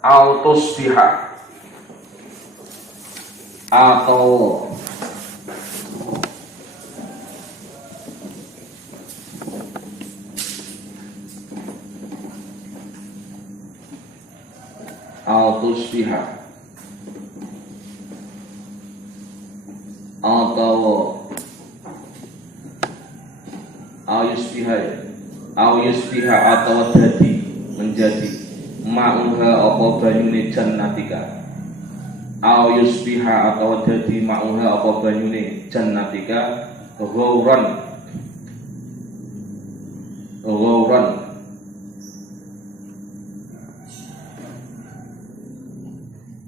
autus biha atau autus biha atau yusbiha atau jadi menjadi ma'uha apa banyune jannatika yusbiha atau jadi ma'uha apa banyune jannatika ghauran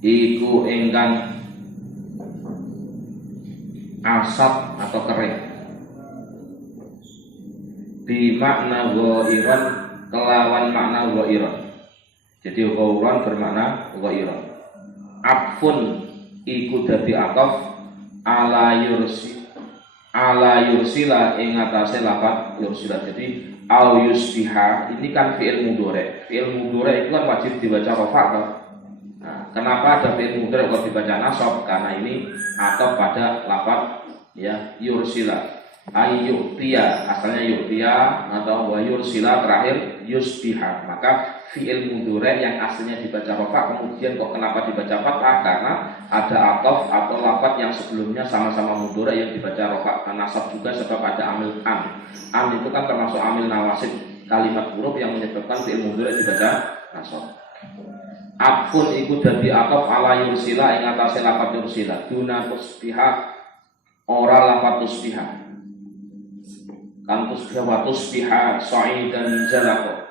iku ingkang asap atau kering di makna ghairan kelawan makna ghairan. Jadi ghauran bermakna ghairan. Afun iku dadi ataf ala yursila ing atase lafaz yursila. Jadi au yusbiha ini kan fi'il mudhari. Fi'il mudhari itu kan wajib dibaca rafa' kan? Nah, kenapa ada fi'il mudhari kok dibaca nasab? Karena ini ataf pada lafaz ya yursila. Ayyutia asalnya yutia atau wa yursila terakhir yusbiha. Maka fi'il mudhari yang aslinya dibaca rafa kemudian kok kenapa dibaca fathah? Karena ada ataf atau lafaz yang sebelumnya sama-sama mudhari yang dibaca rafa. Nasab juga sebab ada amil an. An itu kan termasuk amil nawasib, kalimat huruf yang menyebabkan fi'il mudhari dibaca nasab. Afun iku dadi ataf ala yursila ing atase lafaz yursila. Duna tusbiha ora lafaz tusbiha. Kan tusbiha wa tusbiha sa'idan jalaqo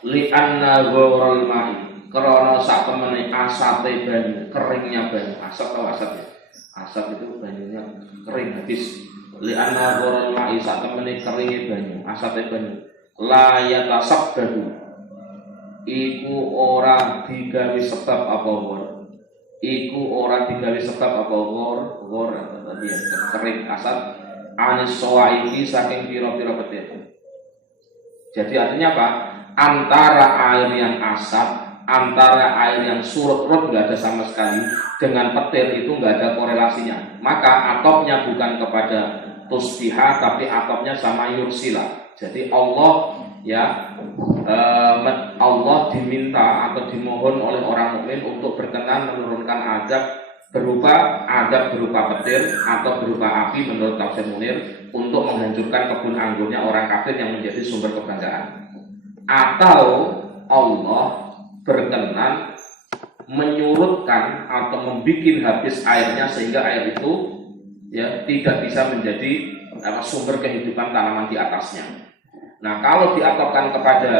li anna ghaural ma'i karena sak temene asate banyu keringnya banyu asap atau asap ya asap itu banyunya kering habis li anna ghaural ma'i sak temene keringnya banyu asate banyu la yatasabbahu iku ora digawe sebab apa ghor iku ora digawe sebab apa ghor tadi ya kering asap anis sawaiki saking pira-pira petir. Jadi artinya apa? Antara air yang asap, antara air yang surut nggak ada sama sekali dengan petir itu nggak ada korelasinya. Maka atopnya bukan kepada tusbiha tapi atopnya sama yursila. Jadi Allah ya Allah diminta atau dimohon oleh orang mukmin untuk berkenan menurunkan azab berupa petir atau berupa api menurut tafsir Munir untuk menghancurkan kebun anggurnya orang kafir yang menjadi sumber kebanggaan. Atau Allah berkenan menyurutkan atau membuat habis airnya sehingga air itu ya tidak bisa menjadi sumber kehidupan tanaman di atasnya. Nah, kalau diatopkan kepada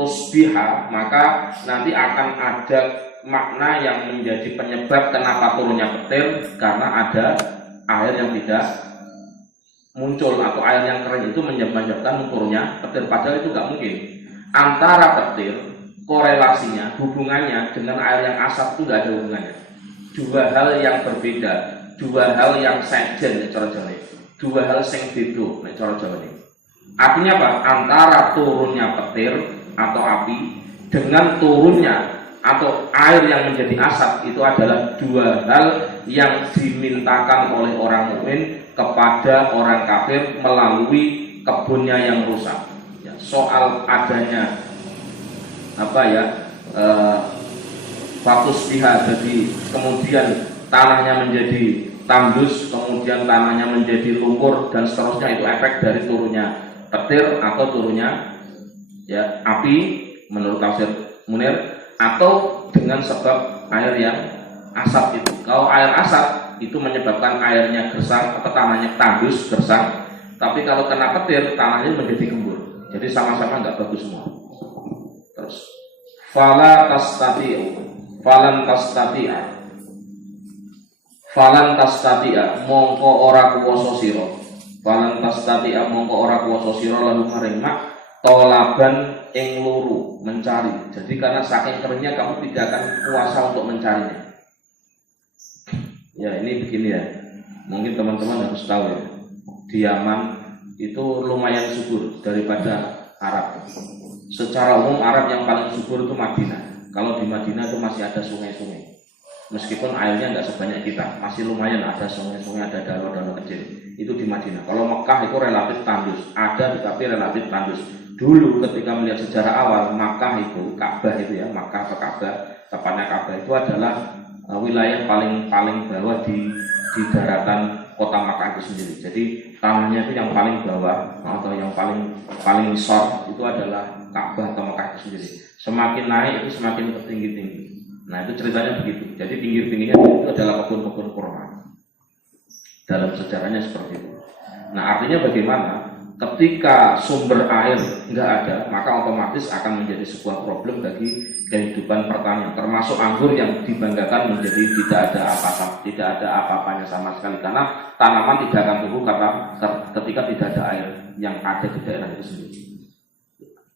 tusbiha maka nanti akan ada makna yang menjadi penyebab kenapa turunnya petir karena ada air yang tidak muncul atau air yang kering itu menyebabkan turunnya petir, padahal itu nggak mungkin. Antara petir korelasinya hubungannya dengan air yang asap itu nggak ada hubungannya. Dua hal yang berbeda, dua hal yang sejen cara Jawa, dua hal sing beda cara Jawa. Artinya apa? Antara turunnya petir atau api dengan turunnya atau air yang menjadi asap itu adalah dua hal yang dimintakan oleh orang mukmin kepada orang kafir melalui kebunnya yang rusak. Ya, soal adanya fatus biha, jadi kemudian tanahnya menjadi tandus, kemudian tanahnya menjadi lumpur dan seterusnya, itu efek dari turunnya petir atau turunnya ya api menurut tafsir Munir, atau dengan sebab air yang asap itu. Kalau air asap itu menyebabkan airnya gersang atau tanahnya tandus gersang, tapi kalau kena petir tanahnya menjadi gembur. Jadi sama-sama nggak bagus semua. Terus falan tastati'a mongko ora kuwasa sira. Falan tastati'a mongko ora kuwasa sira lalu maring mak tolaban ing luru mencari. Jadi karena saking keringnya kamu tidak akan kuasa untuk mencarinya. Ya ini begini ya. Mungkin teman-teman harus tahu ya. Di Yaman itu lumayan subur daripada Arab. Secara umum Arab yang paling subur itu Madinah. Kalau di Madinah itu masih ada sungai-sungai. Meskipun airnya nggak sebanyak kita, masih lumayan ada sungai-sungai, ada danau-danau kecil. Itu di Madinah. Kalau Mekah itu relatif tandus, ada tetapi relatif tandus. Dulu ketika melihat sejarah awal, Makkah itu, Ka'bah itu ya, Makkah atau Ka'bah, tepatnya Ka'bah itu adalah wilayah paling bawah di daratan kota Makkah itu sendiri. Jadi tanahnya itu yang paling bawah atau yang paling short itu adalah Ka'bah atau Makkah itu sendiri. Semakin naik itu semakin tinggi-tinggi. Nah itu ceritanya begitu. Jadi pinggir-pinggirnya itu adalah kebun-kebun kurma. Dalam sejarahnya seperti itu. Nah artinya bagaimana? Ketika sumber air nggak ada, maka otomatis akan menjadi sebuah problem bagi kehidupan pertanian. Termasuk anggur yang dibanggakan menjadi tidak ada apa-apanya sama sekali. Karena tanaman tidak akan tumbuh ketika tidak ada air yang ada di daerah itu sendiri.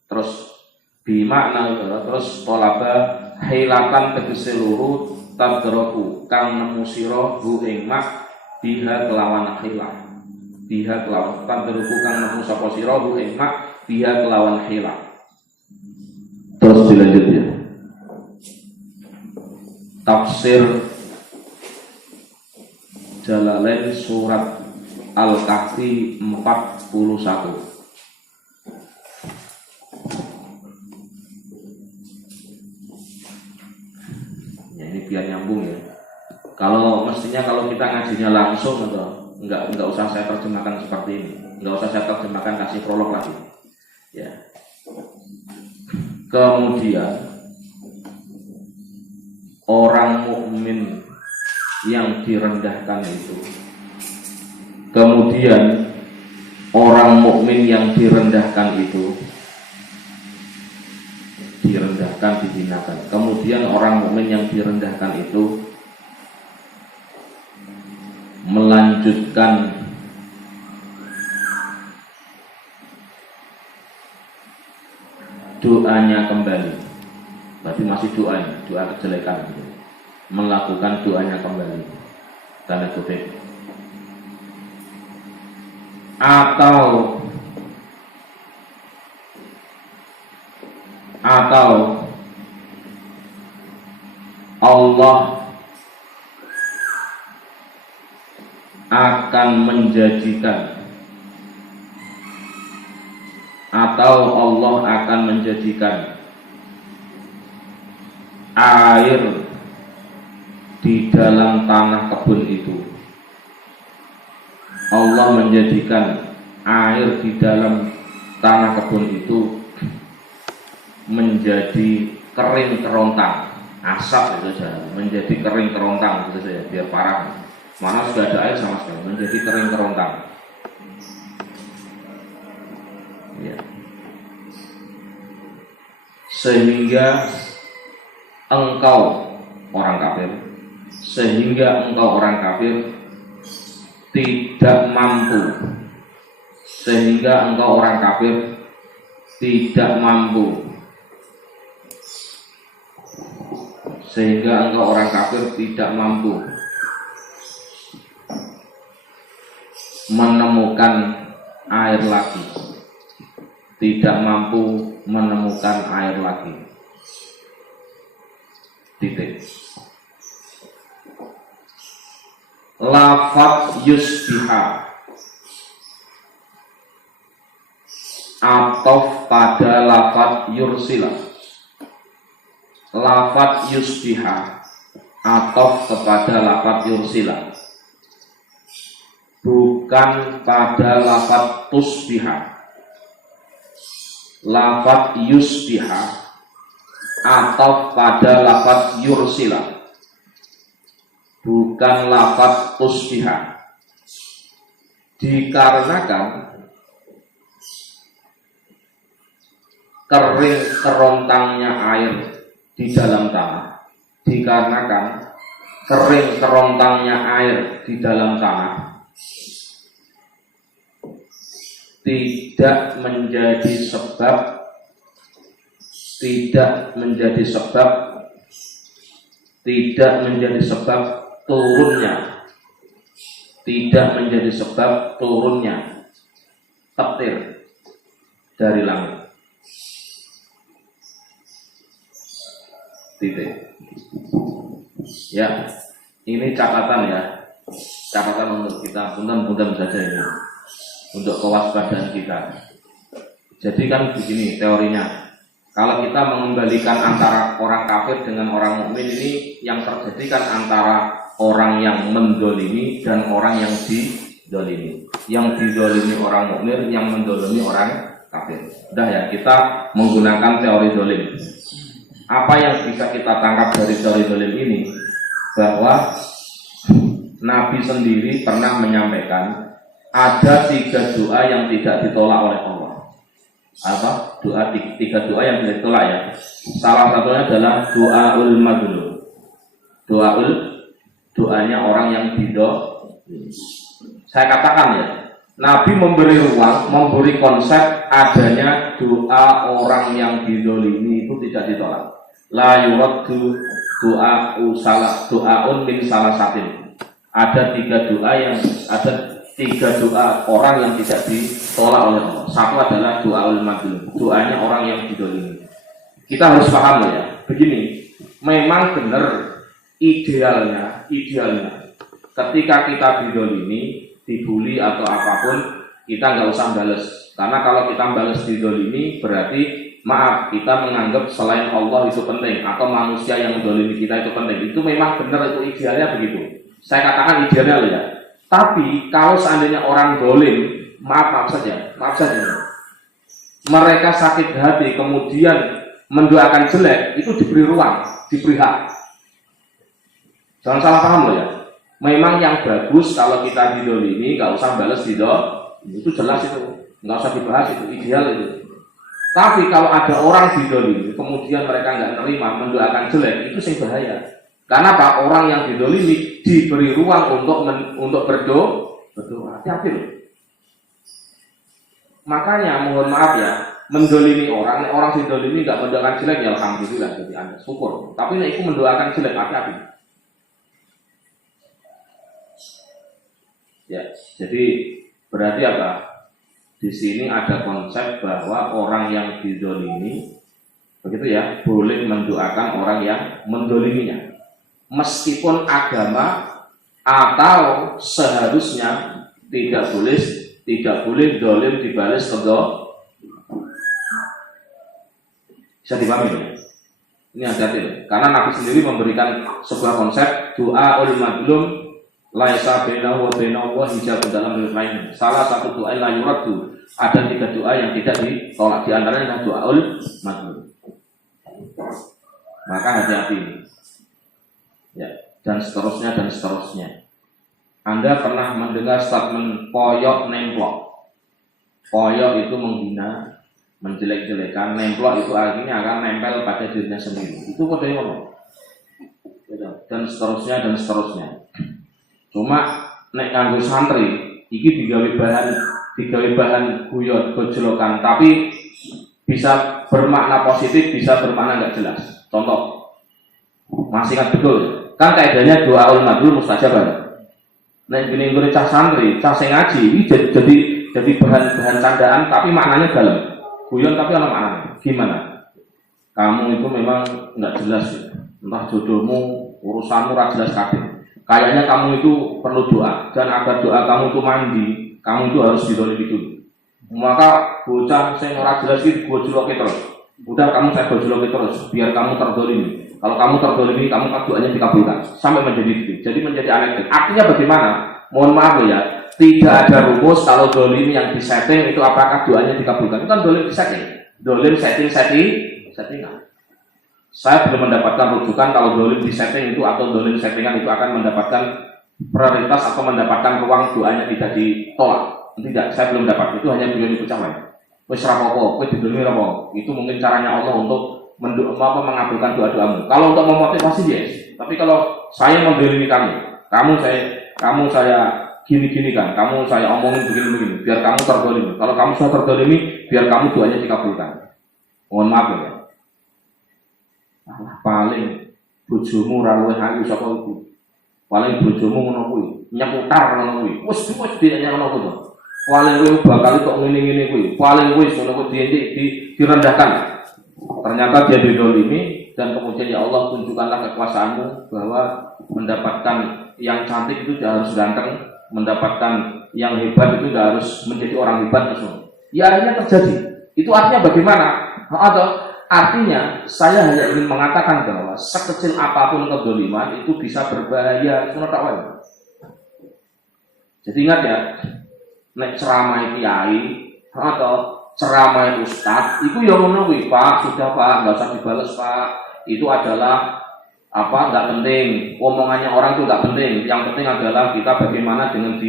Terus terus tolaba hilatan tegese luru tadroku kang nemu sira hu ing mak biha kelawan hilah. Biha kelawan tadroku kang nemu sapa sira hu ing mak biha kelawan hilah. Terus dilanjut ya. Tafsir Jalalain surat Al-Kahfi 41. Ini biar nyambung ya. Kalau mestinya kalau kita ngajinya langsung atau enggak usah saya terjemahkan seperti ini. Enggak usah saya terjemahkan kasih prolog lagi. Ya. Kemudian orang mukmin yang direndahkan itu. Kemudian orang mukmin yang direndahkan itu direndahkan, dihinakan. Kemudian orang mukmin yang direndahkan itu melanjutkan doanya kembali. Berarti masih doa kejelekan. Melakukan doanya kembali. Tanda kutip. Atau Allah akan menjadikan air di dalam tanah kebun itu. Allah menjadikan air di dalam tanah kebun itu menjadi kering kerontang, asap itu saja, menjadi kering kerontang gitu saja, biar parah. Mana sudah ada air sama sekali, menjadi kering kerontang. Ya. Sehingga engkau orang kafir tidak mampu, menemukan air lagi, titik. Lafaz yusbiha atau pada lafaz yursila. Lafaz yusbiha atau kepada lafaz yursila, bukan pada lafaz tusbiha. Lafaz yusbiha atau pada lafaz yursila, bukan lafaz tusbiha. Dikarenakan kering kerontangnya air di dalam tanah, tidak menjadi sebab turunnya petir dari langit. Titik. Ya, ini catatan ya. Catatan untuk kita, punten-punten saja ini. Untuk kewaspadaan kita. Jadi kan begini teorinya. Kalau kita mengembalikan antara orang kafir dengan orang mukmin ini yang terjadi kan antara orang yang mendolimi dan orang yang didolimi. Yang didolimi orang mukmin, yang mendolimi orang kafir. Udah ya, kita menggunakan teori dolim. Apa yang bisa kita tangkap dari teori dolim ini? Bahwa Nabi sendiri pernah menyampaikan ada 3 doa yang tidak ditolak oleh Allah. Apa? Tiga doa yang tidak ditolak ya. Salah satunya adalah doaul madlum. Doanya orang yang didolimi. Saya katakan ya, Nabi memberi ruang, memberi konsep adanya doa orang yang didolimi itu tidak ditolak. La yuraddu doaun min salah satin. Ada 3 doa orang yang tidak ditolak oleh Allah. Satu adalah doaul madlum, doanya orang yang didolimi. Kita harus paham ya. Begini, memang benar idealnya ketika kita didolimi, dibully atau apapun, kita nggak usah balas. Karena kalau kita balas didolimi berarti maaf, kita menganggap selain Allah itu penting atau manusia yang mendolimi kita itu penting. Itu memang benar, itu idealnya begitu. Saya katakan idealnya ya. Tapi kalau seandainya orang dolim, maaf saja, mereka sakit hati kemudian mendoakan jelek, itu diberi ruang, diberi hak. Jangan salah paham loh ya. Memang yang bagus kalau kita didolimi nggak usah balas itu jelas itu, nggak usah dibahas, itu ideal itu. Tapi kalau ada orang didolimi kemudian mereka nggak terima mendoakan jelek, itu sih bahaya. Karena Pak, orang yang didolimi diberi ruang untuk berdoa. Hati-hati loh. Makanya mohon maaf ya, mendolimi orang didolimi nggak mendoakan jelek ya alhamdulillah, jadi Anda syukur. Tapi nek itu mendoakan jelek, hati-hati. Ya, jadi berarti apa? Di sini ada konsep bahwa orang yang didolimi, begitu ya, boleh mendoakan orang yang mendoliminya, meskipun agama atau seharusnya tidak boleh dolim dibalas kedua. Bisa dipahami ya? Ini hati-hati loh. Karena Nabi sendiri memberikan sebuah konsep doa ul madlum laisa bainahu wa bainahu hijab dalam riwayat lain. Salah satu doa la yuraddu. Ada 3 doa yang tidak ditolak, di antaranya doa ul madlum. Maka hati-hati. Ya, dan seterusnya. Anda pernah mendengar statement poyok nemplok? Poyok itu menghina, menjelek-jelekan, nemplok itu artinya akan nempel pada dirinya sendiri. Itu kode ngomong. Dan seterusnya. Cuma nek kanggo santri iki digawe bahan guyon gojlokan, tapi bisa bermakna positif, bisa bermakna enggak jelas. Contoh, masih ingat betul kan kaidahnya doa ul madlum mustajab kan? Nek gini cah santri, cah sing ngaji ini jadi bahan candaan tapi maknanya dalam. Guyon tapi ana maknanya. Gimana? Kamu itu memang enggak jelas ya. Entah jodohmu, urusanmu ora jelas kabeh. Kayaknya kamu itu perlu doa, dan agar doa kamu itu mandi, kamu itu harus didolimi dulu. Maka bocah saya ora jelas itu gojloke terus. Udah kamu saya gojloke terus, biar kamu terdolimi. Kalau kamu terdolimi, kamu doanya dikabulkan sampai menjadi itu. Jadi menjadi aneh. Artinya bagaimana? Mohon maaf ya, tidak ada rumus kalau dolim yang disetting itu apakah doanya dikabulkan. Itu kan dolim disetting, dolim settingan. Saya belum mendapatkan rujukan kalau dolim di setting itu atau dolim settingan itu akan mendapatkan prioritas atau mendapatkan ruang doanya tidak ditolak. Tidak, saya belum dapat. Itu hanya beliau ucapan. Wis rapopo, kowe didolimi rapopo. Itu mungkin caranya Allah untuk mengabulkan doa-doamu. Kalau untuk memotivasi yes. Tapi kalau saya mendolimi kamu saya gini kan, kamu saya omongin begini, biar kamu terdolimi. Kalau kamu sudah terdolimi, biar kamu doanya dikabulkan. Mohon maaf ya. Paling bojomu ora luwih aku sapa iku. Paling bojomu ngono kuwi, nyeputar ngono kuwi. Wis dinanya ngono kuwi. Paling kowe bakal kok ngene-ngene kuwi. Paling wis ngono kuwi direndahkan. Ternyata dia didolimi, dan kemudian ya Allah tunjukkanlah kekuasaanmu bahwa mendapatkan yang cantik itu tidak harus ganteng, mendapatkan yang hebat itu tidak harus menjadi orang hebat semua. Ya akhirnya terjadi. Itu artinya bagaimana? Atau artinya saya hanya ingin mengatakan bahwa sekecil apapun kedzaliman itu bisa berbahaya. Jadi ingat ya, nek ceramah kiai atau ceramah ustaz itu yang ngono kuwi Pak, sudah Pak, nggak usah dibales Pak. Itu adalah nggak penting, omongannya orang itu nggak penting. Yang penting adalah kita bagaimana dengan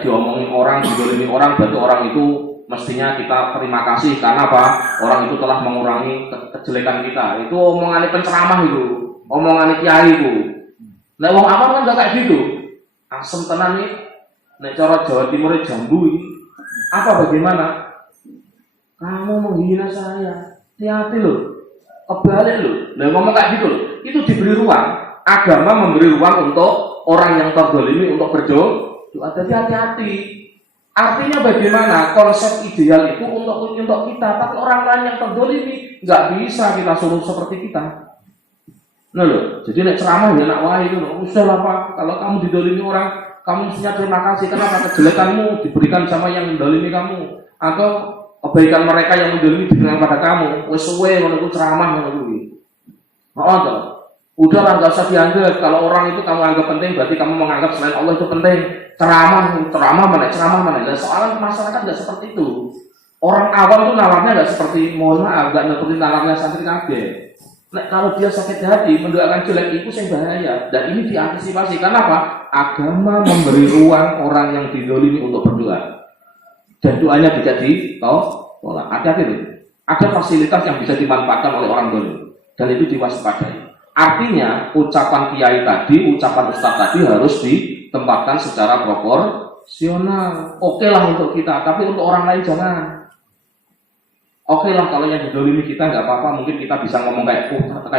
diomongin orang, didolimi orang, berarti orang itu mestinya kita terima kasih karena apa? Orang itu telah mengurangi kejelekan kita. Itu omongannya penceramah itu, omongannya kiai itu. Nah, wong awam kan nggak kayak gitu. Asem tenan nih, nek cara Jawa Timur jambu ini. Apa bagaimana? Kamu menghina saya, hati-hati loh, kebalik loh. Nah, ngomong kayak gitu loh. Itu diberi ruang. Agama memberi ruang untuk orang yang terzalimi untuk berdoa. Jadi hati-hati. Artinya bagaimana? Konsep ideal itu untuk kita, tapi orang lain yang terzalimi nggak bisa kita suruh seperti kita. Nah loh, jadi nek ceramah ya nak wae itu, usah lah Pak. Kalau kamu didolimi orang, kamu mestinya terima kasih karena kejelekanmu diberikan sama yang mendolimi kamu, atau kebaikan mereka yang mendolimi diberikan pada kamu. Wes suwe ngono ku ceramah ngono kuwi. Heeh. Udahlah nggak usah dianggap. Kalau orang itu kamu anggap penting, berarti kamu menganggap selain Allah itu penting. Ceramah mana? Dan soalnya masyarakat nggak seperti itu. Orang awam tuh nalarnya nggak seperti, mohon maaf, nggak seperti nalarnya santri kabeh. Nah, kalau dia sakit hati mendoakan jelek itu yang bahaya, dan ini diantisipasi. Karena apa? Agama memberi ruang orang yang dizalimi untuk berdoa, dan doanya tidak ditolak. Hati-hati itu. Ada fasilitas yang bisa dimanfaatkan oleh orang zalim, dan itu diwaspadai. Artinya ucapan kiai tadi, ucapan ustaz tadi harus ditempatkan secara proporsional. Oke lah untuk kita, tapi untuk orang lain jangan. Oke lah kalau yang didolimi kita nggak apa-apa, mungkin kita bisa ngomong kayak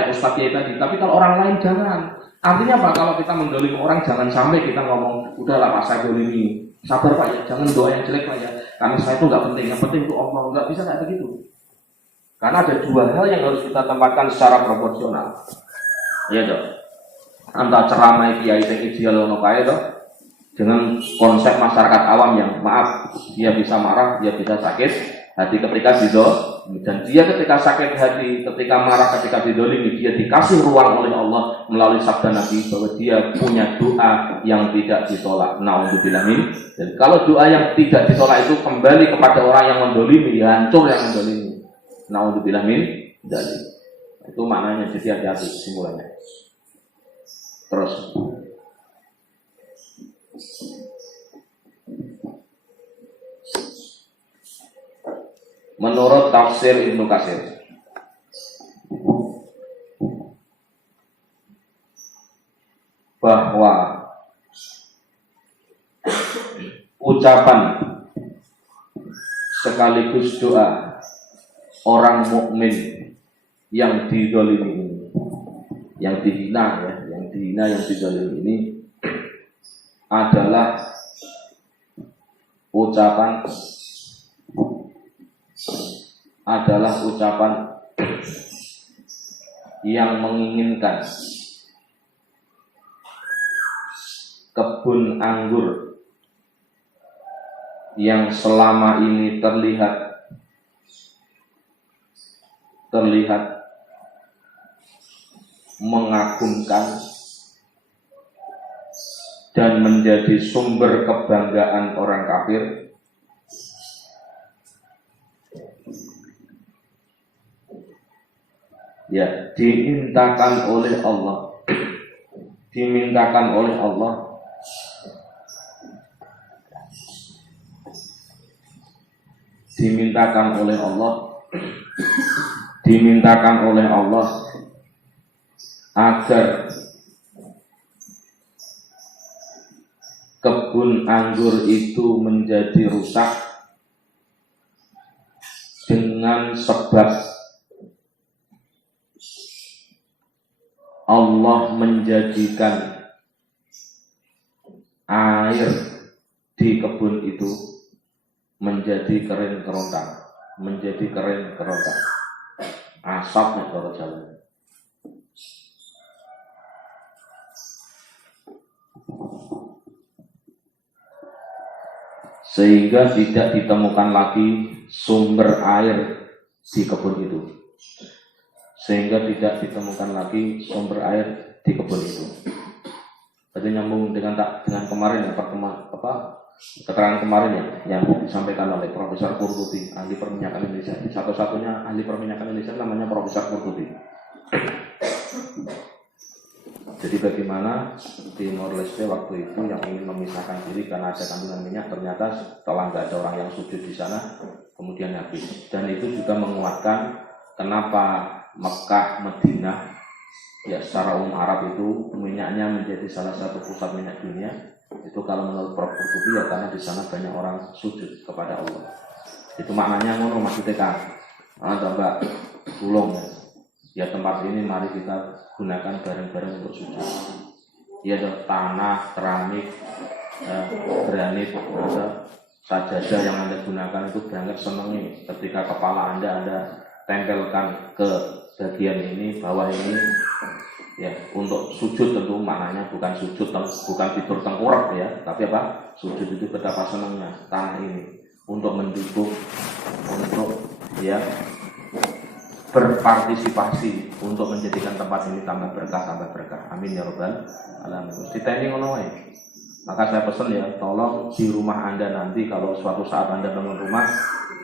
ustaz kiai tadi, tapi kalau orang lain jangan. Artinya apa? Kalau kita mendolimi orang jangan sampai kita ngomong udahlah Pak saya dolimi, sabar Pak ya, jangan doa yang jelek Pak ya, karena saya itu nggak penting, yang penting itu Allah. Nggak bisa kayak begitu. Karena ada dua hal yang harus kita tempatkan secara proporsional. Iya dong. Antara ceramah kiai yang ideal ono kae toh, dengan konsep masyarakat awam yang maaf, dia bisa marah, dia bisa sakit hati ketika didolimi, dan dia ketika sakit hati, ketika marah, ketika didolimi, dia dikasih ruang oleh Allah melalui sabda Nabi bahwa dia punya doa yang tidak ditolak. Na'udzubillah min. Dan kalau doa yang tidak ditolak itu kembali kepada orang yang mendolimi, hancur yang mendolimi. Na'udzubillah min. Jadi itu maknanya, jadi hati-hati kesimpulannya. Terus menurut tafsir Ibnu Katsir, bahwa ucapan sekaligus doa orang mukmin yang dizalimi ini, yang dihina ya, yang dizalimi ini adalah ucapan yang menginginkan kebun anggur yang selama ini terlihat mengagumkan dan menjadi sumber kebanggaan orang kafir, ya dimintakan oleh Allah agar kebun anggur itu menjadi rusak dengan sebab Allah menjadikan air di kebun itu menjadi kering kerontang, asapnya kalau jalan. sehingga tidak ditemukan lagi sumber air di kebun itu. Sehingga tidak ditemukan lagi sumber air di kebun itu. Jadi nyambung dengan kemarin keterangan kemarin ya, yang disampaikan oleh Profesor Qurtubi, ahli perminyakan Indonesia. Satu-satunya ahli perminyakan Indonesia namanya Profesor Qurtubi. Jadi bagaimana Timor Leste waktu itu yang ingin memisahkan diri karena ada kandungan minyak, ternyata setelah nggak ada orang yang sujud di sana, kemudian habis. Dan itu juga menguatkan kenapa Mekah, Madinah, ya secara umum Arab itu minyaknya menjadi salah satu pusat minyak dunia. Itu kalau menurut Prof. Qurtubi ya karena di sana banyak orang sujud kepada Allah. Itu maknanya ngono maksudnya kan. Mbak tulung ya tempat ini mari kita gunakan bareng-bareng untuk sujud. Ya tanah, keramik, granit, sajadah yang Anda gunakan itu banget senengi ketika kepala Anda tempelkan ke bagian ini, bawah ini. Ya, untuk sujud tentu maknanya bukan sujud, bukan tidur tengkurap ya, tapi apa? Sujud itu betapa senangnya tanah ini untuk mendukung, untuk ya berpartisipasi untuk menjadikan tempat ini tambah berkah. Amin ya rabbal alamin. Kita ini ngono wae. Maka saya pesan ya, tolong di rumah Anda nanti kalau suatu saat Anda bangun rumah,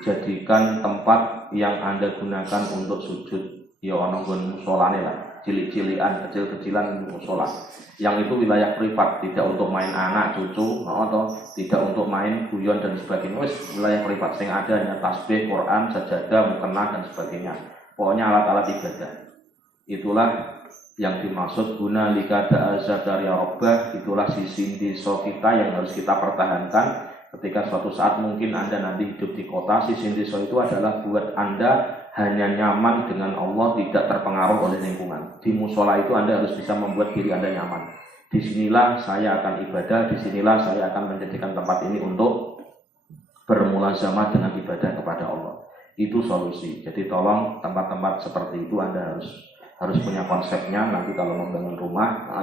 jadikan tempat yang Anda gunakan untuk sujud. Ya ono nggon musolane lah. Cilik-cilian, kecil-kecilan musola yang itu wilayah privat, tidak untuk main anak, cucu, atau tidak untuk main guyon dan sebagainya. Wilayah privat, yang ada hanya tasbih, Quran, sajadah, mukena dan sebagainya. Pokoknya alat-alat ibadah. Itulah yang dimaksud guna likada azadari robbah. Itulah sisi diso kita yang harus kita pertahankan ketika suatu saat mungkin Anda nanti hidup di kota. Sisi diso itu adalah buat Anda hanya nyaman dengan Allah, tidak terpengaruh oleh lingkungan. Di musola itu Anda harus bisa membuat diri Anda nyaman. Disinilah saya akan ibadah, disinilah saya akan menjadikan tempat ini untuk bermulazamah dengan ibadah kepada Allah. Itu solusi. Jadi tolong tempat-tempat seperti itu Anda harus punya konsepnya. Nanti kalau membangun rumah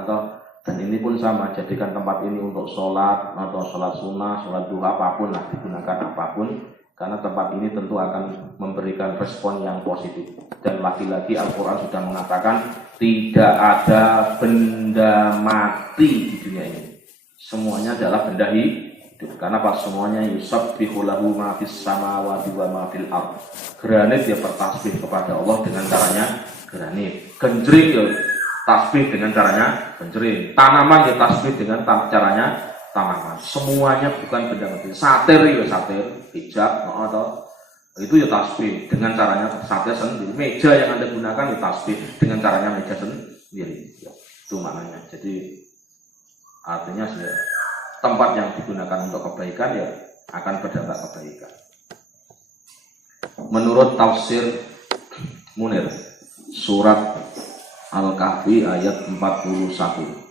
dan ini pun sama, jadikan tempat ini untuk sholat atau sholat sunnah, sholat duha, apapun lah, digunakan apapun. Karena tempat ini tentu akan memberikan respon yang positif. Dan lagi-lagi Al-Quran sudah mengatakan tidak ada benda mati di dunia ini. Semuanya adalah benda hidup. Karena pas semuanya yusabbihu lahu ma fis samawati wa ma fil ardh. Granit ya bertasbih kepada Allah dengan caranya granit. Genjring ya tasbih dengan caranya genjring. Tanaman ya tasbih dengan caranya tanaman. Semuanya bukan benda mati. Satir ya satir, hijab atau itu ya tasbih dengan caranya satir sendiri. Meja yang Anda gunakan ya tasbih dengan caranya meja sendiri. Ya, itu maknanya. Jadi artinya ya, tempat yang digunakan untuk kebaikan ya akan berdampak kebaikan. Menurut tafsir Munir surat Al-Kahfi ayat 41.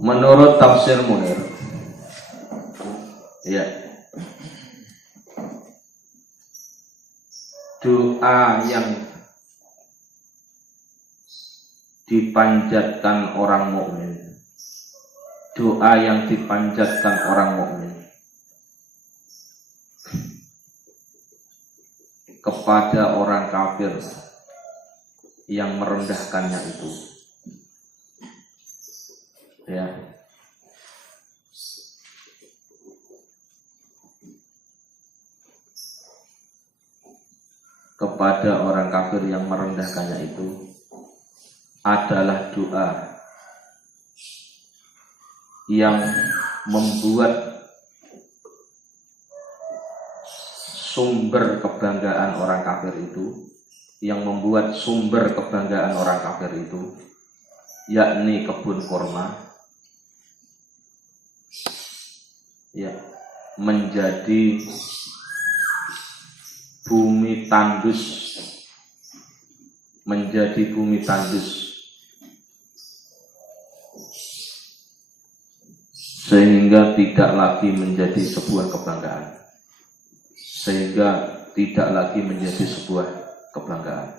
Menurut tafsir Munir, ya, doa yang dipanjatkan orang mukmin, doa yang dipanjatkan orang mukmin kepada orang kafir yang merendahkannya itu, ya, kepada orang kafir yang merendahkannya itu adalah doa yang membuat sumber kebanggaan orang kafir itu, yang membuat sumber kebanggaan orang kafir itu, yakni kebun kurma, ya, menjadi bumi tandus, menjadi bumi tandus sehingga tidak lagi menjadi sebuah kebanggaan, sehingga tidak lagi menjadi sebuah kebanggaan,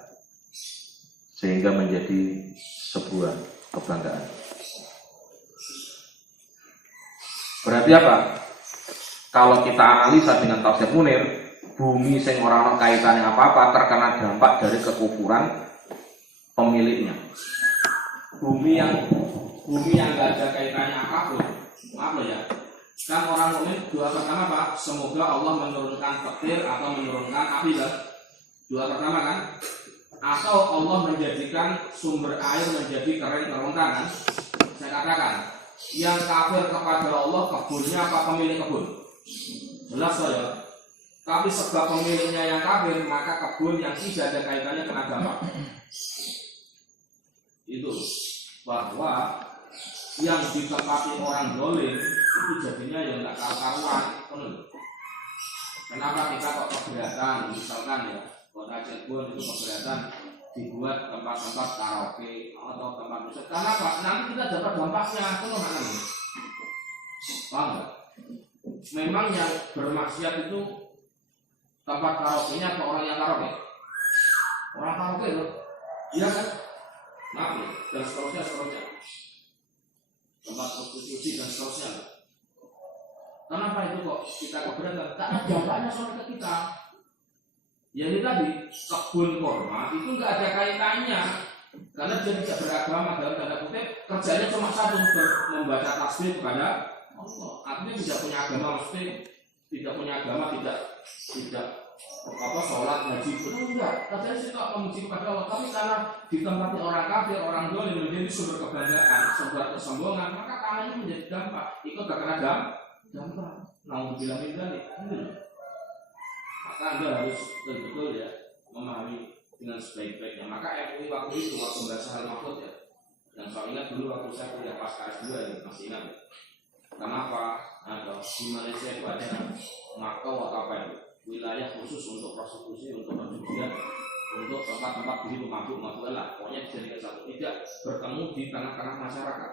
sehingga menjadi sebuah kebanggaan. Berarti apa? Kalau kita analisa dengan tafsir Munir, bumi sing ora ana kaitane apa-apa terkena dampak dari kekufuran pemiliknya. Bumi yang enggak ada kaitannya apapun, maaf loh ya. Kan orang mukmin doa pertama apa? Semoga Allah menurunkan petir atau menurunkan api kan? Doa pertama kan? Atau Allah menjadikan sumber air menjadi kering kerontang kan? Saya katakan, yang kafir kepada Allah kebunnya apa pemilik kebun? Jelas saya. Tapi sebab pemiliknya yang kafir, maka kebun yang tidak ada kaitannya kena dampak. Itu bahwa yang ditempati orang dolim itu jadinya yang nggak karuan. Kenapa kita kok keberatan? Misalkan ya, kota Cirebon itu keberatan dibuat tempat-tempat karaoke atau tempat musik. Karena apa? Nanti kita dapat dampaknya, paham nggak? Memang yang bermaksiat itu tempat karaoke-nya atau orang yang karaoke? Orang karaoke itu, iya kan? Maaf ya, dan seterusnya. Tempat prostitusi dan seterusnya. Kenapa itu kok kita keberatan? Karena dampaknya sampai ke kita. Ya ini tadi, kebun kurma itu nggak ada kaitannya. Karena dia tidak beragama dalam tanda kutip, kerjanya cuma satu, membaca tasbih kepada Allah. Artinya tidak punya agama, maksudnya tidak punya agama, tidak sholat, haji, betul enggak. Katanya sih tak memuji kepada Allah, tapi karena ditempati orang kafir, orang dolim menjadi sumber kebanggaan, sumber kesombongan, maka karena ini menjadi dampak. Ikut gak kena dampak. Namun bilang ini, maka Anda harus betul-betul ya memahami dengan sebaik-baiknya. Maka MUI waktu itu waktu bahasa Al-Mahfud ya, dan saya ingat dulu waktu saya kuliah pasca S2 ya, masih ingat ya. Kenapa? Nah, di Malaysia itu ada makau atau apa itu, wilayah khusus untuk prostitusi, untuk perjudian, untuk tempat-tempat begitu mabuk-mabuk lah. Pokoknya dijadikan satu, tidak bertemu di tengah-tengah masyarakat.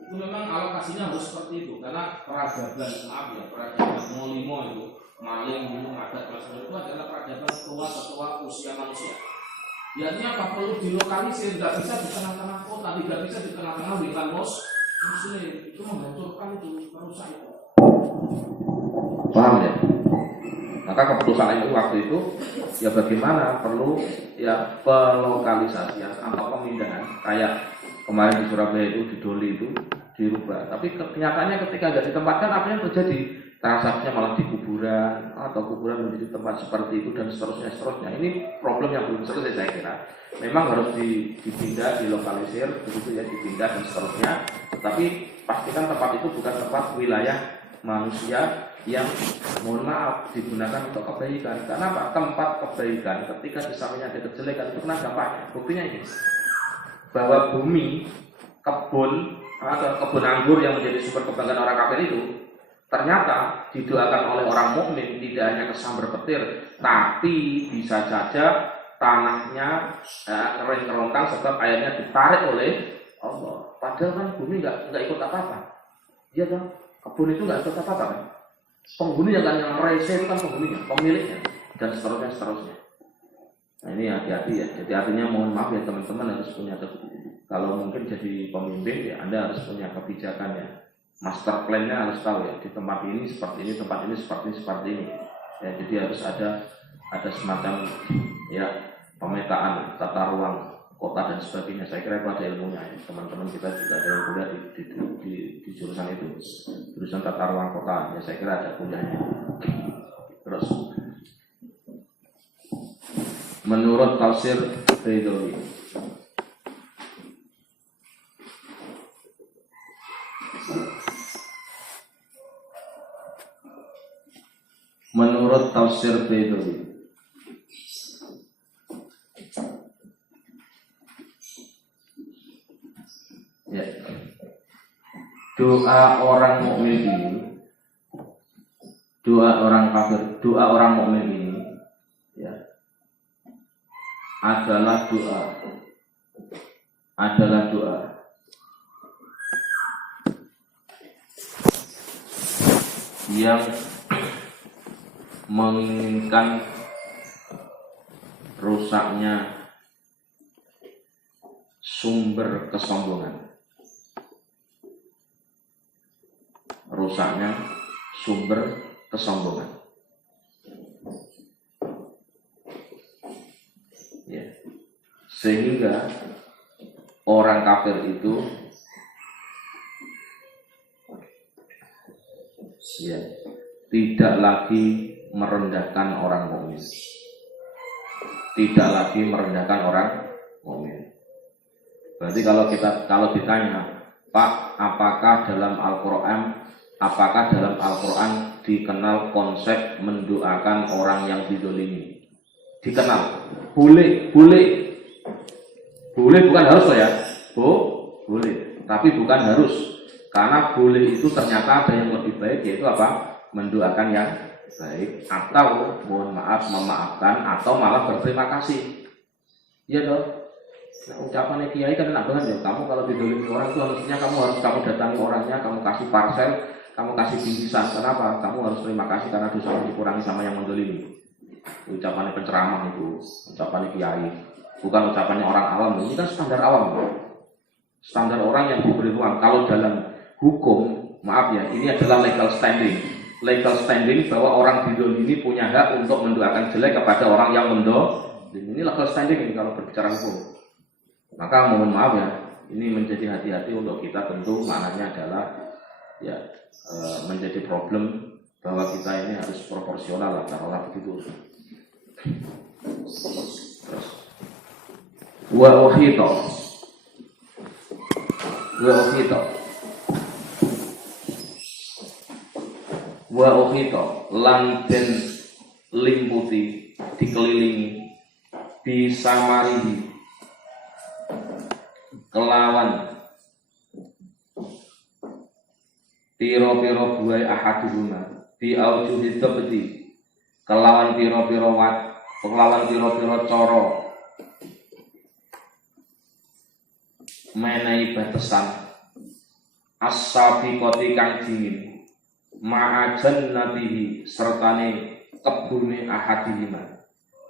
Itu memang alokasinya harus seperti itu, karena peradaban, maaf ya, peradaban molimo itu, maling, bunuh, adat, itu adalah peradaban tua usia manusia. Ya, artinya apa? Perlu dilokalisir, tidak bisa di tengah-tengah kota, tidak bisa di tengah-tengah hutan muslim. Itu menghancurkan itu, merusak itu. Paham ya? Maka keputusan itu waktu itu ya bagaimana perlu ya pelokalisasian atau pemindahan, kayak kemarin di Surabaya itu di Doli itu dirubah. Tapi kenyataannya ketika tidak ditempatkan apa yang terjadi? Transaksinya malah di kuburan atau kuburan menjadi tempat seperti itu dan seterusnya. Ini problem yang belum selesai saya kira. Memang harus dipindah, dilokalisir, begitu ya, dipindah dan seterusnya. Tetapi pastikan tempat itu bukan tempat wilayah manusia yang mohon maaf digunakan untuk kebaikan. Karena apa? Tempat kebaikan ketika di sampingnya ada kejelekan itu kena dampaknya. Buktinya ini bahwa bumi, kebun atau kebun anggur yang menjadi sumber kebanggaan orang kafir itu ternyata didoakan oleh orang mukmin tidak hanya kesambar petir, tapi bisa saja tanahnya kering kerontang sebab airnya ditarik oleh Allah. Padahal kan bumi nggak ikut apa-apa. Iya kan? Kebun itu nggak ikut apa-apa kan? Penghuninya kan yang rese itu kan penghuninya, pemiliknya dan seterusnya. Nah ini hati-hati ya. Jadi artinya mohon maaf ya teman-teman harus punya, kalau mungkin jadi pemimpin ya Anda harus punya kebijakan ya. Master plan-nya harus tahu ya, di tempat ini seperti ini, tempat ini seperti ini. Ya, jadi harus ada semacam ya pemetaan tata ruang kota dan sebagainya. Saya kira itu ada ilmunya ya. Teman-teman kita juga ada yang kuliah di jurusan itu, jurusan tata ruang kota. Ya saya kira ada kuliahnya. Terus menurut tafsir Baidawi, menurut tafsir Baidawi, ya, doa orang mukmin ini, doa orang kafir, doa orang mukmin ini, ya, adalah doa yang menginginkan rusaknya sumber kesombongan. Rusaknya sumber kesombongan. Ya. Sehingga orang kafir itu ya, tidak lagi merendahkan orang mukmin. Tidak lagi merendahkan orang mukmin. Berarti kalau ditanya, Pak, apakah dalam Al-Quran dikenal konsep mendoakan orang yang dizalimi? Dikenal. Boleh, bukan harus ya. Boleh, tapi bukan harus. Karena boleh itu ternyata ada yang lebih baik, yaitu apa? Mendoakan yang baik, atau mohon maaf, memaafkan, atau malah berterima kasih. Iya dong. Nah, ucapannya kiai kan enak banget ya. Kamu kalau didolimi orang itu harusnya kamu datangi orangnya, kamu kasih parcel, kamu kasih bingkisan. Kenapa? Kamu harus terima kasih karena dosa dikurangi sama yang mendolimi. Ucapannya penceramah itu, ucapannya kiai, bukan ucapannya orang awam. Ini kan standar awam, standar orang yang diberi ruang. Kalau dalam hukum, maaf ya, ini adalah legal standing bahwa orang dizalimi punya hak untuk mendoakan jelek kepada orang yang mendolimi. Ini legal standing ini kalau berbicara hukum. Maka mohon maaf ya, ini menjadi hati-hati untuk kita. Tentu maknanya adalah ya menjadi problem bahwa kita ini harus proporsional lah, taruhlah begitu. Terus wa uhito lan den limputi, dikelilingi bisa marihi kelawan piro-piro buai ahaduhuma bi aujuhi tabdi, kelawan piro-piro coro menehi batesan as-sabiqati kang dingin ma'ajan nabihi sertane kebune ahadihima,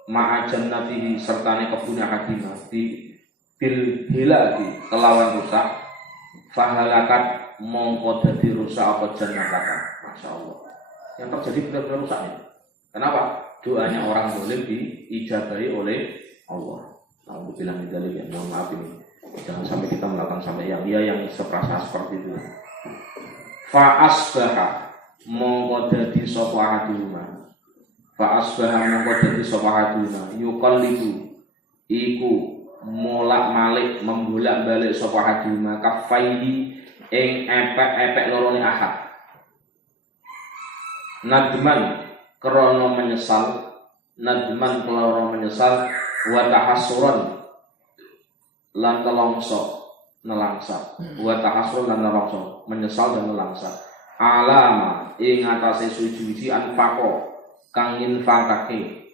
ma'ajan nabihi sertane kebune ahadihima bil hilaki kelawan rusak fahalakat mongko dadi rusak apa jannataka. Masya Allah, yang terjadi benar-benar rusaknya. Kenapa? Doanya orang zalim diijabahi oleh Allah. Aku bilang di ya, mohon maaf ini, jangan sampai kita melakukan sampai yang seperasa seperti itu. Fa asbaha mongko dadi sapa haduma, fa asbaha mongko dadi sapa haduma yuqallibu iku molak-malik membolak-balik sapa haduma kafaihi ing epek-epek lorone ahad nadman krana menyesal wa tahassuran lan nelangsa wa tahassuran lan nelangsa, menyesal dan nelangsa alama ing atase suci anfaqo kang infakake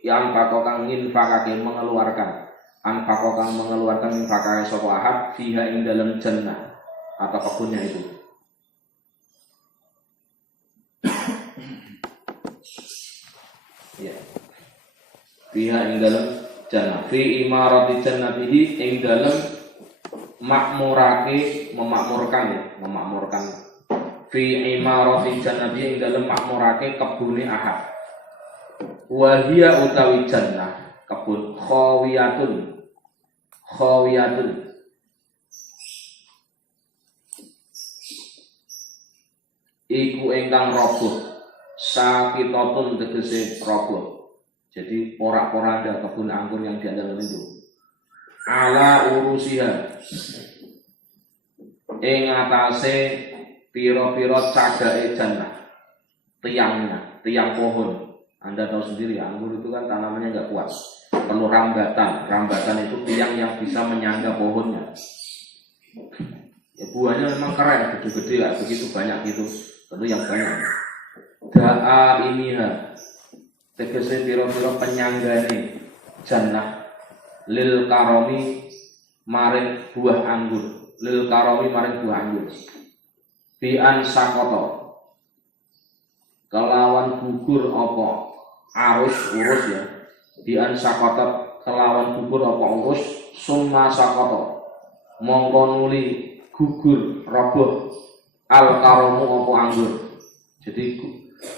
mengeluarkan anfaqo kang mengeluarkan infakake sapa ahad fiha ing dalam jannah atau kebunnya itu. Ya. Fiha ing dalam jannah fi imarati jannatihi ing dalam memakmurkan fi imarati jannatihi ing dalam makmurake kebune ahad wa hiya utawi jannah kebun khawiyatun iku ingkang roboh sakitatun tegese roboh. Jadi porak-poranda kebun anggur yang di dalam itu ala urusiha ing atase piro-piro cagake jannah, tiang pohon. Anda tahu sendiri anggur itu kan tanamannya enggak kuat, perlu rambatan itu tiang yang bisa menyangga pohonnya. Ya, buahnya memang keren, gede-gede lah, begitu banyak gitu, tentu yang banyak. Da'a iniha tegese piro-piro penyanggane jannah lil karomi maring buah anggur, lil karomi maring buah anggur. Bi an sakoto kelawan gugur apa arus urus ya. Bi an sakoto kelawan gugur apa urus summa sakoto mongko nuli gugur roboh al karomu apa anggur. Jadi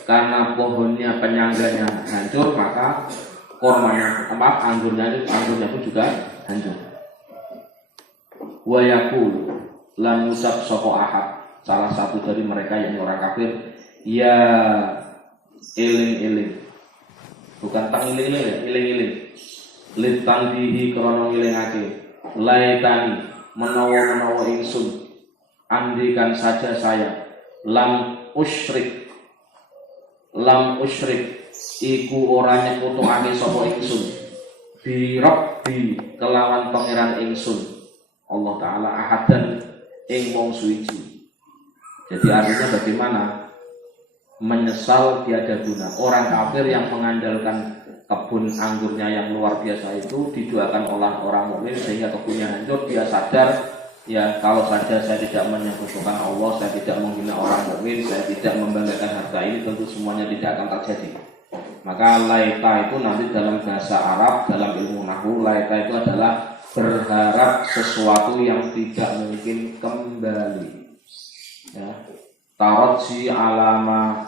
karena pohonnya penyangganya hancur, maka kormanya anggurnya pun juga hancur. Wa yaqul lan musab sapa ahad, salah satu dari mereka yang orang kafir, ya eling-eling, bukan tang eling-eling ya, eling-eling, litandihi krana ngelingake, laitani menawa ingsun, andikan saja saya, lam usyrik iku ora nyekutukake sapa ingsun bi rabbi kelawan pangeran ingsun Allah taala ahadan ing wong suci. Jadi artinya bagaimana? Menyesal tiada guna. Orang kafir yang mengandalkan kebun anggurnya yang luar biasa itu didoakan oleh orang mukmin sehingga kebunnya hancur, dia sadar ya kalau saja saya tidak menyekutukan Allah, saya tidak menghina orang mukmin, saya tidak membanggakan harta ini, tentu semuanya tidak akan terjadi. Maka laita itu nanti dalam bahasa Arab, dalam ilmu nahwu, laita itu adalah berharap sesuatu yang tidak mungkin kembali. Ya. Tarotsi alama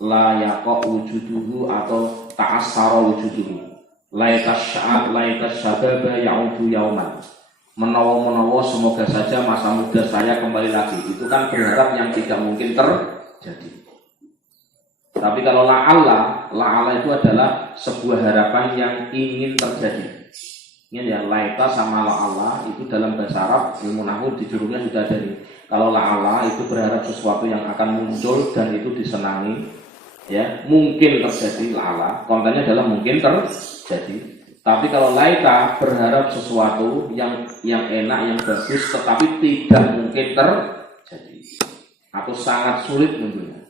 la yaqa wujuduhu atau ta'assara wujuduhu. Laita syababa ya'udu yauman. Menawa semoga saja masa muda saya kembali lagi. Itu kan berharap yang tidak mungkin terjadi. Tapi kalau la'alla itu adalah sebuah harapan yang ingin terjadi. Ini ya, laita sama la'alla itu dalam bahasa Arab ilmu nahwu di jurumnya sudah ada nih. Kalau la'alla itu berharap sesuatu yang akan muncul dan itu disenangi, ya mungkin terjadi. La'alla kontennya adalah mungkin terjadi. Tapi kalau laita berharap sesuatu yang enak, yang bagus, tetapi tidak mungkin terjadi atau sangat sulit munculnya.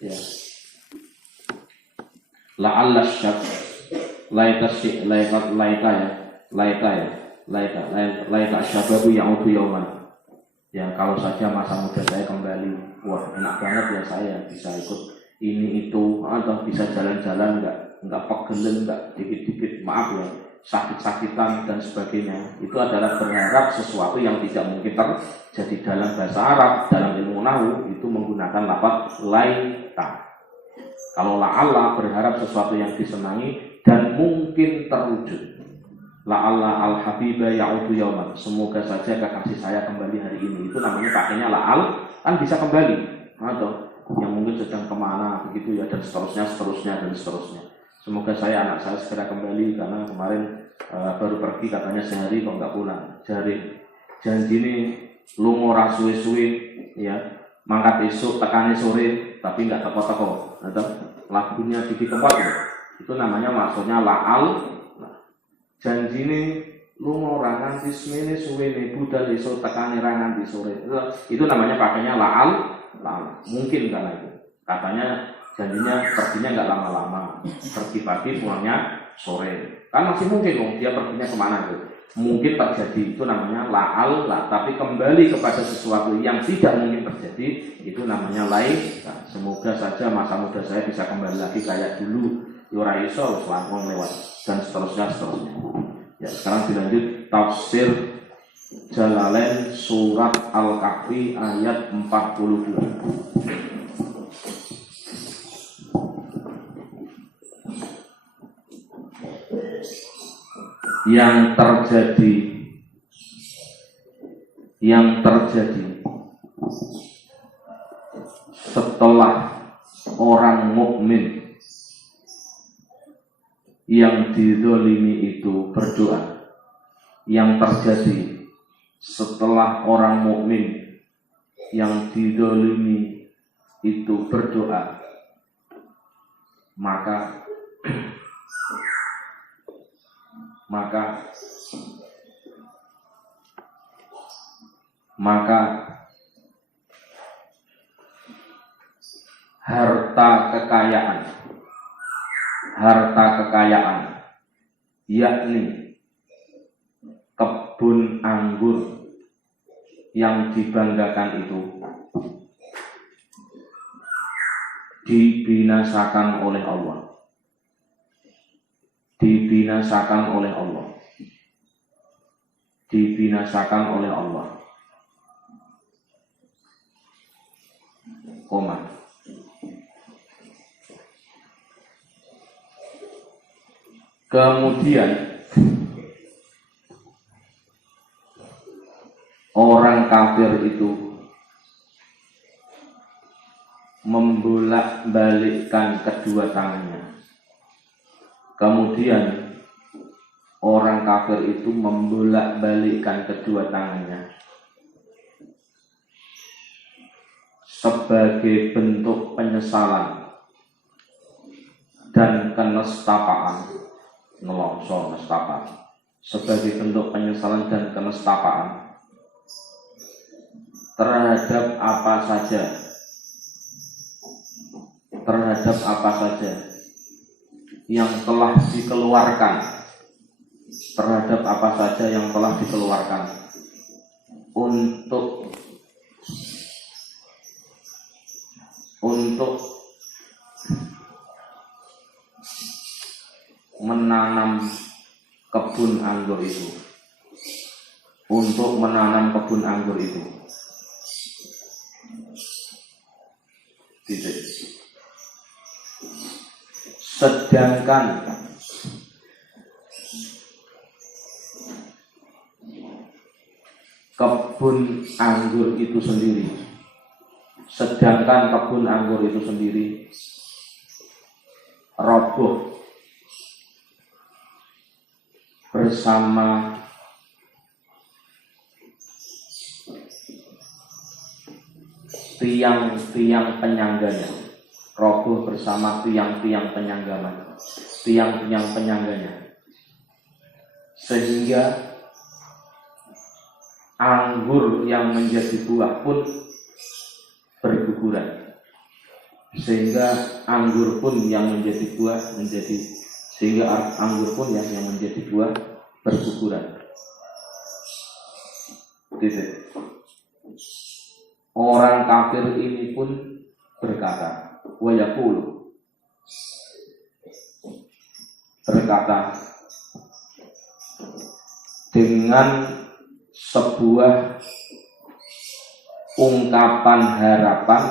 Ya. La'alla syak laita syababu ya'udu yauman. Ya kalau saja masa muda saya kembali, wah enak banget ya saya bisa ikut ini itu atau bisa jalan-jalan enggak pegelen, enggak dikit-dikit maaf ya sakit-sakitan dan sebagainya. Itu adalah berharap sesuatu yang tidak mungkin terjadi. Dalam bahasa Arab, dalam ilmu nahwu itu menggunakan lafaz laita. Kalau la'alla berharap sesuatu yang disenangi dan mungkin terwujud. La'alla al-habiba ya'udu yauman. Semoga saja kekasih saya kembali hari ini. Itu namanya pakainya la'al, kan bisa kembali. Atau yang mungkin sedang kemana begitu ya, dan seterusnya. Semoga anak saya segera kembali karena kemarin baru pergi katanya sehari kok nggak pulang. Janji ini lungo ora suwe-suwe ya, mangkat esok tekane sore tapi nggak teko-teko. Atau lagunya Didi Kempot ya. Itu namanya maksudnya la'al. Janji ini lungo ora nganti semene suwene budal esok tekane ra nganti sore. Itu namanya pakainya la'al. Mungkin karena itu. Katanya janjinya perginya nggak lama-lama, pergi pagi pulangnya sore. Kan masih mungkin dong dia perginya kemana itu. Mungkin terjadi, itu namanya la'al. Tapi kembali kepada sesuatu yang tidak mungkin terjadi, itu namanya lain. Nah, semoga saja masa muda saya bisa kembali lagi kayak dulu. Yura iso selangkong lewat dan seterusnya. Ya, sekarang dilanjut tafsir Jalalain surat Al-Kahfi ayat 42. Yang terjadi setelah orang mukmin yang dizalimi itu berdoa. Yang terjadi setelah orang mukmin yang dizalimi itu berdoa, maka harta kekayaan yakni kebun anggur yang dibanggakan itu dibinasakan oleh Allah. Dibinasakan oleh Allah. Dibinasakan oleh Allah. Koma. Kemudian orang kafir itu membolak-balikkan kedua tangannya. Kemudian orang kafir itu membolak-balikkan kedua tangannya sebagai bentuk penyesalan dan kenestapaan, nelongso nestapa, sebagai bentuk penyesalan dan kenestapaan terhadap apa saja yang telah dikeluarkan, terhadap apa saja yang telah dikeluarkan untuk menanam kebun anggur itu, untuk menanam kebun anggur itu. Titik. Sedangkan kebun anggur itu sendiri, roboh bersama tiang-tiang penyangganya, roboh bersama tiang-tiang penyangganya, sehingga anggur yang menjadi buah pun berguguran, Titik. Orang kafir ini pun berkata, dengan sebuah ungkapan harapan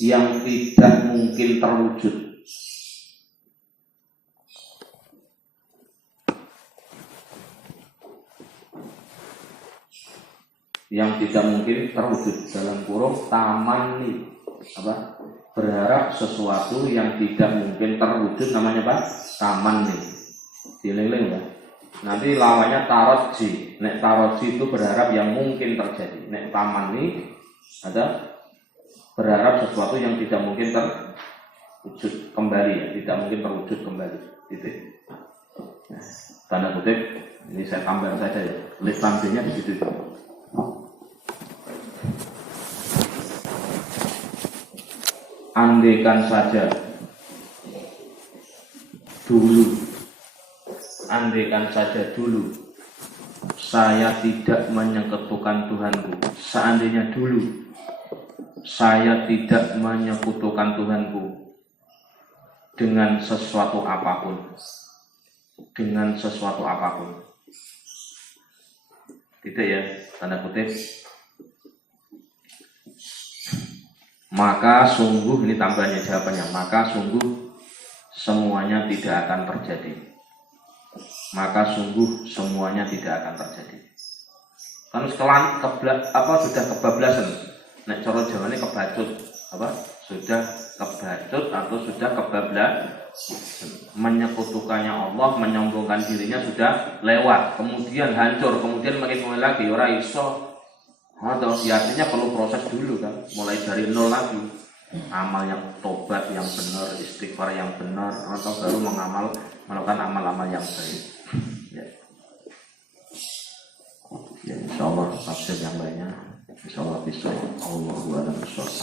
yang tidak mungkin terwujud. Dalam kurung tamani, berharap sesuatu yang tidak mungkin terwujud, namanya apa? Tamani. Dieling-eling ya. Nanti lawannya taroji. Nek taroji itu berharap yang mungkin terjadi. Nek tamani ada berharap sesuatu yang tidak mungkin terwujud kembali, ya. Tidak mungkin terwujud kembali. Titik. Nah, tanda kutip ini saya tambah saja ya. Lisansinya di situ. Andaikan saja dulu saya tidak menyekutukan Tuhanku. Seandainya dulu saya tidak menyekutukan Tuhanku dengan sesuatu apapun. Gitu ya, tanda kutip. Maka sungguh, ini tambahannya jawabannya, maka sungguh semuanya tidak akan terjadi. Kan sudah kebablasan. Nek cara Jawane kebacut, sudah kebacut atau sudah kebablasan. Menyekutukannya Allah, menyombongkan dirinya sudah lewat, kemudian hancur, kemudian makin mulai lagi ora iso. Artinya perlu proses dulu kan, mulai dari nol lagi. Amal yang tobat yang benar, istighfar yang benar, atau baru melakukan amal-amal yang baik. Ya, insya Allah tafsir yang lainnya, insya Allah bisa. Allahu a'lam bishawab.